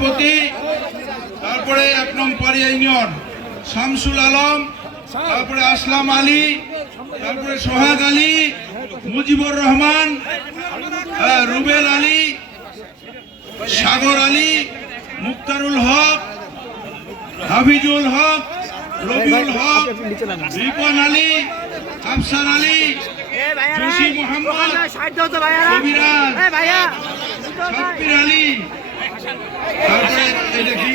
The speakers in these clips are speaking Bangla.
সভাপতি, তারপরে 1 নং পাড়িয়া ইউনিয়ন শামসুল আলম, তারপরে আসলাম আলী, তারপরে সোহাগ আলী, মুজিবুর রহমান, রুবেল আলী, সাগর আলী, মুক্তারুল হক, হাফিজুল হক, রবিউল হক, রিপন আলী, আফসার আলী, জসি মোহাম্মদ, কবিরাজ, সাব্বির আলী, তারপরে দেখি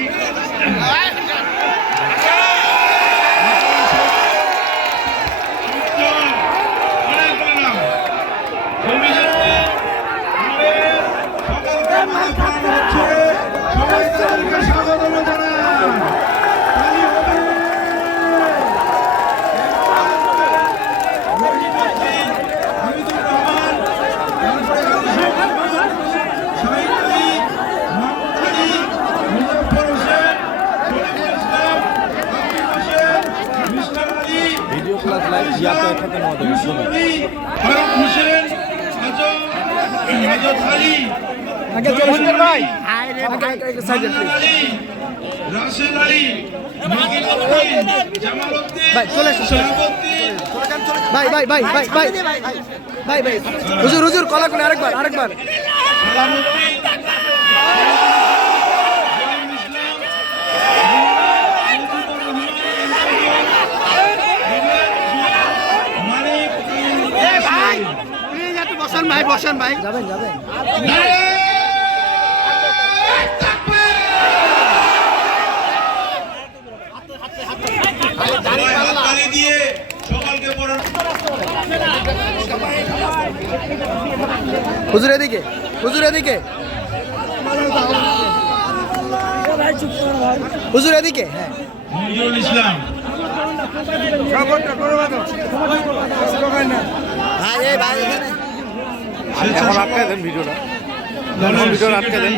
হুজুর কলা কোন আরেকবার বসেন ভাই যাবেন হুজুর এদিকে হ্যাঁ নজরুল ইসলাম, এখন আটকে দেন ভিডিওটা, আটকে দেন।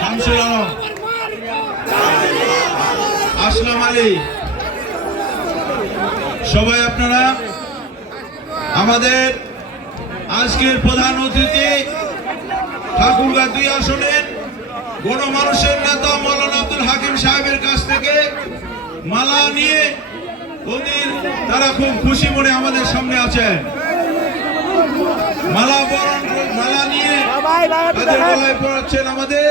শামসুল আলম, আসলাম আলী, সবাই আপনারা আমাদের আজকের প্রধান অতিথি ঠাকুরগাঁ 2 আসনের গণমানুষের নেতা মৌলানা আব্দুল হাকিম সাহেবের কাছ থেকে মালা নিয়ে তারা খুব খুশি মনে আমাদের সামনে আছেন। মালা নিয়ে তাদের গলায় পড়াচ্ছেন আমাদের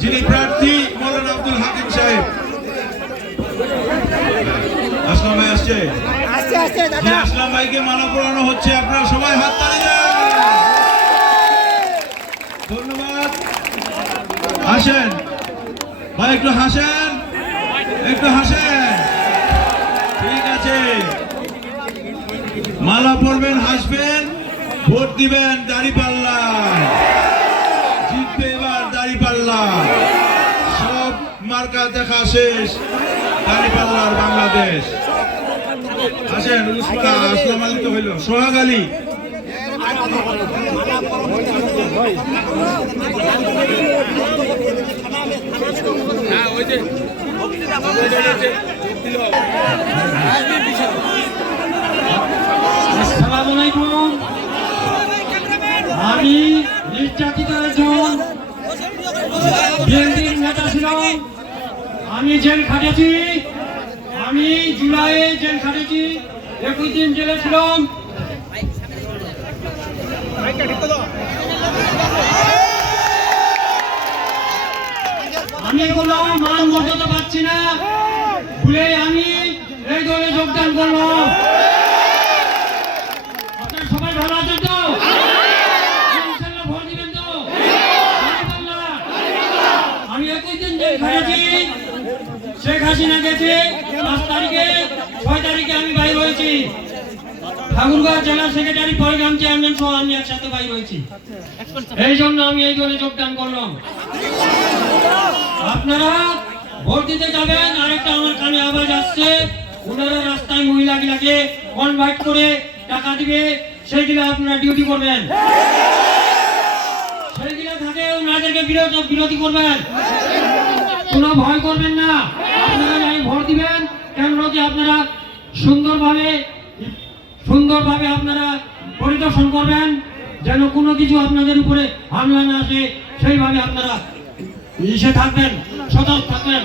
যিনি প্রার্থী মৌলানা আব্দুল হাকিম সাহেব। আসলাম ভাই আসছে, আসলাম ভাইকে মালা পড়ানো হচ্ছে, আপনারা সবাই হাত তালি দেন। ধন্যবাদ। হাসেন ভাই, একটু হাসেন, ঠিক আছে। মালা পড়বেন, হাসবেন, ভোট দিবেন দাঁড়িপাল্লা, জিতবে এবার দাঁড়িপাল্লা। সব মার্কা দেখা শেষ, দাঁড়িপাল্লার বাংলাদেশ। আসেন, আসলাম আলী তো হইল, সোহাগ আলী, আসসালামু আলাইকুম। আমি নির্যাতিত একজন বিএনপির নেতা ছিলাম। আমি জেল খাটেছি, আমি জুলাইয়ে জেল খাটেছি, 21 দিন জেলে ছিলাম। আমি কোনো মান মর্যাদা পাচ্ছি না ভুলে আমি এই দলে যোগদান করলাম। আপনারা সবাই ভালো আছেন তো? ভোট দিবেন তো? আমি 21 দিন জেল খাটেছি। শেখ হাসিনা গেছে 5 তারিখে, 6 তারিখে আমি বাইর হয়েছি। ঠাকুরগাঁও জেলা সেক্রেটারি, পরিগ্রাম চেয়ারম্যান সহ আমি একসাথে বাইর হয়েছি। এই জন্য আমি এই দলে যোগদান করলাম। আপনারা ভোট দিতে যাবেন। আরেকটা আমার কানে আওয়াজ আসছে, ওনারা রাস্তায় মহিলাগুলাকে কনভার্ট করে টাকা দিবে, সেইগুলো আপনারা ডিউটি করবেন। সেইগুলো থাকে ওনাদেরকে বিরোধী করবেন, কোনো ভয় করবেন না। আপনারা যাই ভোট দিবেন, কেন্দ্রটি আপনারা সুন্দরভাবে আপনারা পরিদর্শন করবেন, যেন কোনো কিছু আপনাদের উপরে হামলা না আসে, সেইভাবে আপনারা ইসে থাকবেন, সতর্ক থাকবেন।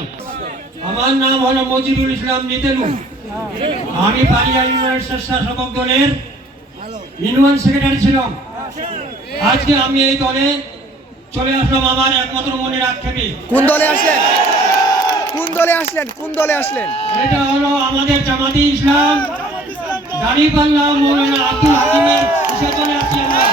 আমার নাম হলো মজিরুল ইসলাম নিতেলু। আমি পালিয়া ইউনিয়নের স্বেচ্ছাসেবক দলের ইউনিয়ন সেক্রেটারি ছিলাম। আজকে আমি এই দলে চলে আসলাম আমার একমাত্র মনের আক্ষেপে। কোন দলে আসলেন? কোন দলে আসলেন? কোন দলে আসলেন? এটা হলো আমাদের জামাতি ইসলাম দাঁড়িপাল্লা মৌলানা আব্দুল হাকিমের ইসে চলে আসছি আমরা।